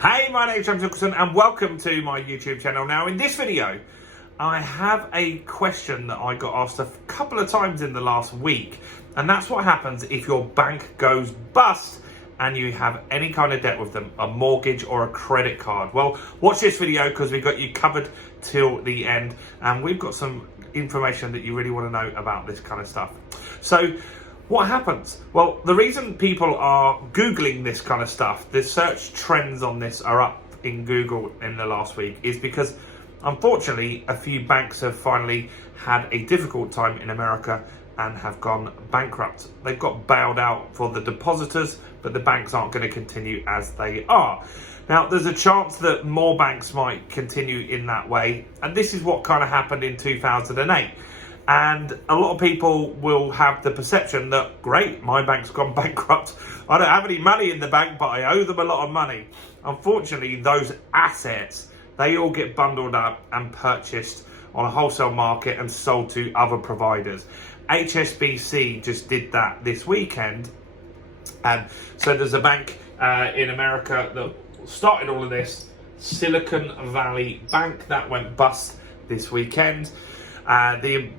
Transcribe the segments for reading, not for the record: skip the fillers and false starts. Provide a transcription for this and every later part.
Hey, my name is James Nicholson and welcome to my YouTube channel. Now in this video, I have a question that I got asked a couple of times in the last week, and that's what happens if your bank goes bust and you have any kind of debt with them, a mortgage or a credit card. Well, watch this video because we've got you covered till the end, and we've got some information that you really want to know about this kind of stuff. So what happens? Well, the reason people are Googling this kind of stuff, the search trends on this are up in Google in the last week, is because unfortunately a few banks have finally had a difficult time in America and have gone bankrupt. They've got bailed out for the depositors, but the banks aren't going to continue as they are. Now, there's a chance that more banks might continue in that way, and this is what kind of happened in 2008. And a lot of people will have the perception that, great, my bank's gone bankrupt. I don't have any money in the bank, but I owe them a lot of money. Unfortunately, those assets, they all get bundled up and purchased on a wholesale market and sold to other providers. HSBC just did that this weekend. And so there's a bank in America that started all of this, Silicon Valley Bank, that went bust this weekend. The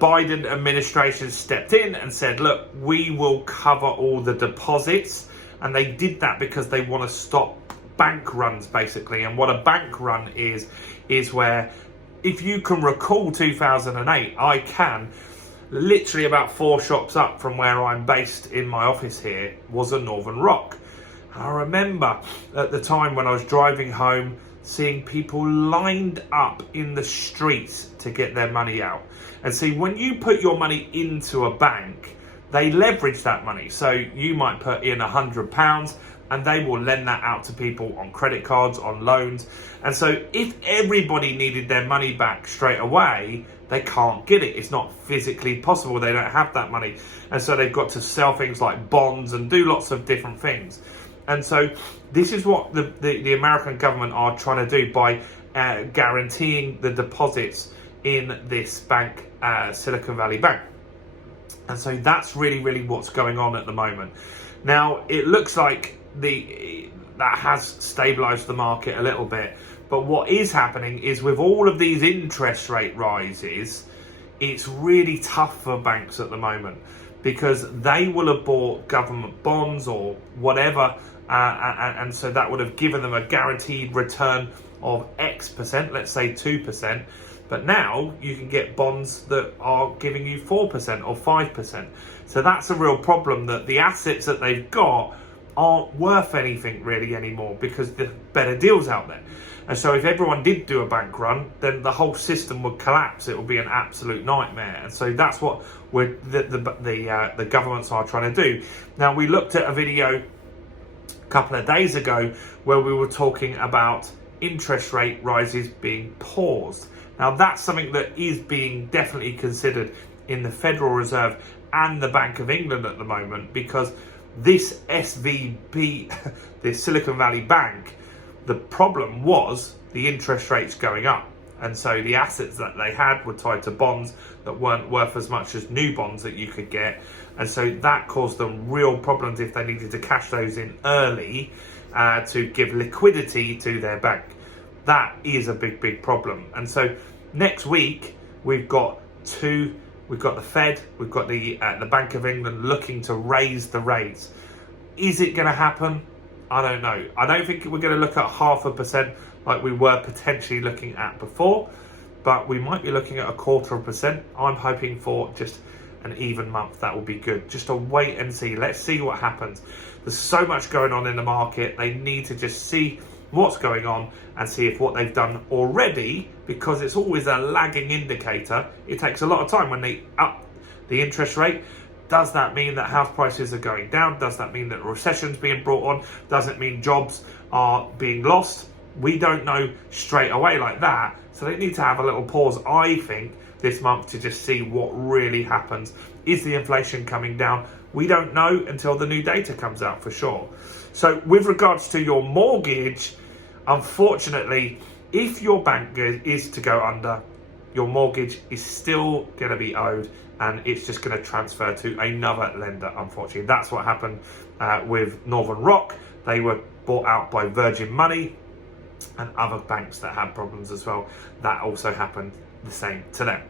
Biden administration stepped in and said, look, we will cover all the deposits. And they did that because they want to stop bank runs, basically. And what a bank run is where, if you can recall 2008, I can, literally about 4 shops up from where I'm based in my office here was a Northern Rock. I remember at the time when I was driving home, seeing people lined up in the streets to get their money out. And see, when you put your money into a bank, they leverage that money. So you might put in £100 and they will lend that out to people on credit cards, on loans. And so if everybody needed their money back straight away, they can't get it. It's not physically possible. They don't have that money. And so they've got to sell things like bonds and do lots of different things. And so this is what the American government are trying to do by guaranteeing the deposits in this bank, Silicon Valley Bank. And so that's really what's going on at the moment. Now, it looks like that has stabilized the market a little bit. But what is happening is, with all of these interest rate rises, it's really tough for banks at the moment, because they will have bought government bonds or whatever, and so that would have given them a guaranteed return of X%, let's say 2%. But now you can get bonds that are giving you 4% or 5%. So that's a real problem, that the assets that they've got aren't worth anything really anymore because there's better deals out there. And so if everyone did do a bank run, then the whole system would collapse. It would be an absolute nightmare. And so that's what the governments are trying to do. Now, we looked at a video a couple of days ago where we were talking about interest rate rises being paused. Now, that's something that is being definitely considered in the Federal Reserve and the Bank of England at the moment, because this SVB, this Silicon Valley Bank, the problem was the interest rates going up. And so the assets that they had were tied to bonds that weren't worth as much as new bonds that you could get. And so that caused them real problems if they needed to cash those in early to give liquidity to their bank. That is a big problem. And so next week, we've got the Fed, we've got the Bank of England looking to raise the rates. Is it going to happen? I don't know. I don't think we're going to look at 0.5% like we were potentially looking at before, but we might be looking at 0.25%. I'm hoping for just an even month. That will be good. Just to wait and see. Let's see what happens. There's so much going on in the market. They need to just see what's going on and see if what they've done already, because it's always a lagging indicator. It takes a lot of time when they up the interest rate. Does that mean that house prices are going down? Does that mean that a recession's being brought on? Does it mean jobs are being lost? We don't know straight away like that. So they need to have a little pause, I think, this month to just see what really happens. Is the inflation coming down? We don't know until the new data comes out, for sure. So with regards to your mortgage, unfortunately, if your bank is to go under, your mortgage is still going to be owed, and it's just going to transfer to another lender, unfortunately. That's what happened with Northern Rock. They were bought out by Virgin Money and other banks that had problems as well. That also happened the same to them.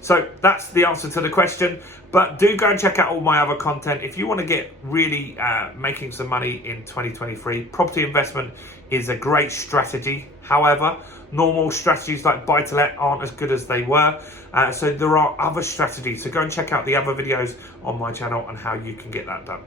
So that's the answer to the question. But do go and check out all my other content. If you want to get really making some money in 2023, property investment is a great strategy. However, normal strategies like buy-to-let aren't as good as they were. So there are other strategies. So go and check out the other videos on my channel on how you can get that done.